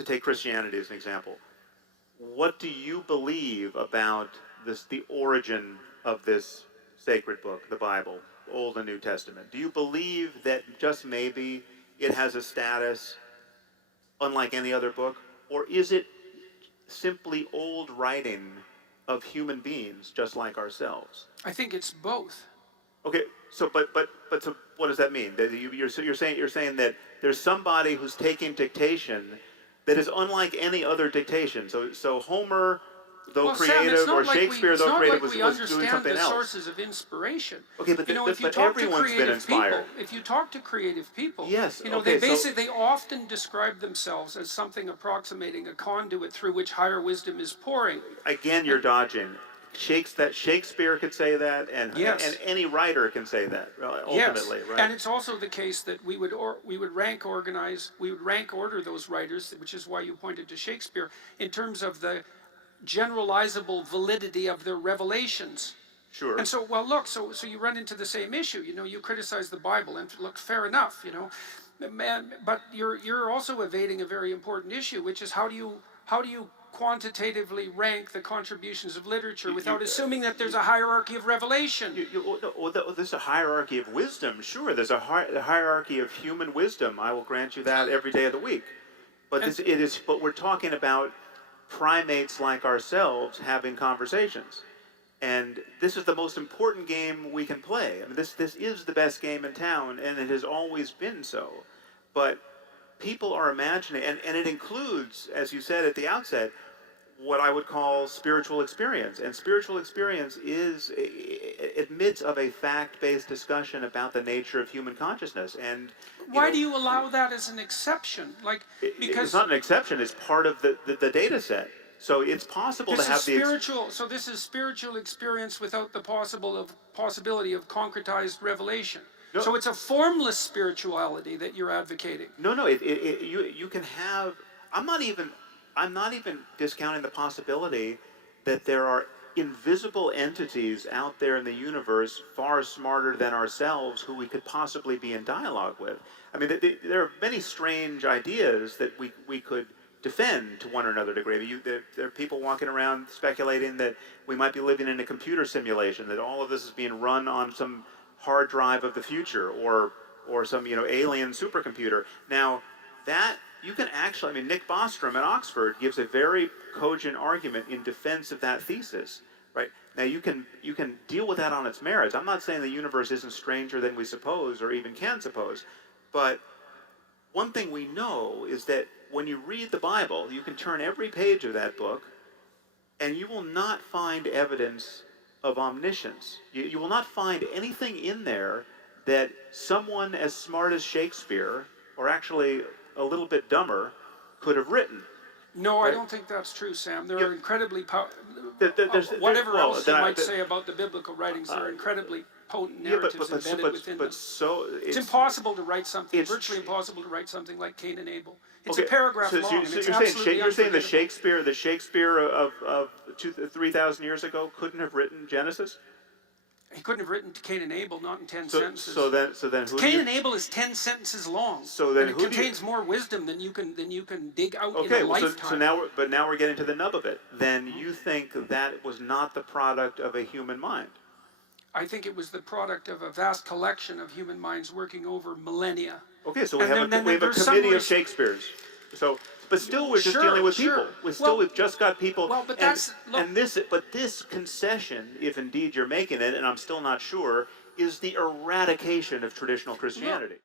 to take Christianity as an example, what do you believe about this, the origin of this sacred book, the Bible, Old and New Testament? Do you believe that just maybe it has a status unlike any other book, or is it simply old writing of human beings just like ourselves? I think it's both. Okay, so but so what does that mean? That you're saying that there's somebody who's taking dictation that is unlike any other dictation. So Homer, though creative, or Shakespeare, though creative, was doing something else. Sources of inspiration. Okay, but but everyone's been inspired. If you talk to creative people, yes, they often describe themselves as something approximating a conduit through which higher wisdom is pouring. Again, you're dodging. Shakespeare could say that, and any writer can say that. Ultimately, right? And it's also the case that we would rank order those writers, which is why you pointed to Shakespeare, in terms of the generalizable validity of their revelations. Sure. And so, well, look, so you run into the same issue. You criticize the Bible, and look, fair enough. But you're also evading a very important issue, which is how do you quantitatively rank the contributions of literature without assuming that there's a hierarchy of revelation? There's a hierarchy of wisdom. Sure, there's a hierarchy of human wisdom. I will grant you that every day of the week. But But we're talking about primates like ourselves having conversations, and this is the most important game we can play. I mean, this is the best game in town, and it has always been so. But people are imagining, and it includes, as you said at the outset, what I would call spiritual experience. And spiritual experience admits of a fact-based discussion about the nature of human consciousness. And why do you allow that as an exception? Because it's not an exception; it's part of the data set. So it's possible to have So this is spiritual experience without the possibility of concretized revelation. No. So it's a formless spirituality that you're advocating. No, you can have. I'm not even discounting the possibility that there are invisible entities out there in the universe far smarter than ourselves who we could possibly be in dialogue with. I mean, there are many strange ideas that we could defend to one or another degree. There are people walking around speculating that we might be living in a computer simulation, that all of this is being run on some hard drive of the future, or some alien supercomputer. Now, that you can actually, I mean, Nick Bostrom at Oxford gives a very cogent argument in defense of that thesis, right? Now, you can deal with that on its merits. I'm not saying the universe isn't stranger than we suppose or even can suppose, but one thing we know is that when you read the Bible, you can turn every page of that book, and you will not find evidence of omniscience. You will not find anything in there that someone as smart as Shakespeare, or actually a little bit dumber, could have written. No, right? I don't think that's true, Sam. There are incredibly whatever else you might say about the biblical writings, there are incredibly potent narratives embedded within them. It's impossible to write something, virtually impossible to write something like Cain and Abel. It's a paragraph long. You're saying the Shakespeare of 3,000 years ago couldn't have written Genesis? He couldn't have written Cain and Abel, not in 10 sentences. So then, Cain and Abel is 10 sentences long. So then, and it contains more wisdom than you can dig out in a lifetime. So now we're getting to the nub of it. Then you think that was not the product of a human mind? I think it was the product of a vast collection of human minds working over millennia. Okay, so we have a committee of Shakespeare's. So, but still, we're just dealing with people. We've just got people. Well, but this concession, if indeed you're making it, and I'm still not sure, is the eradication of traditional Christianity.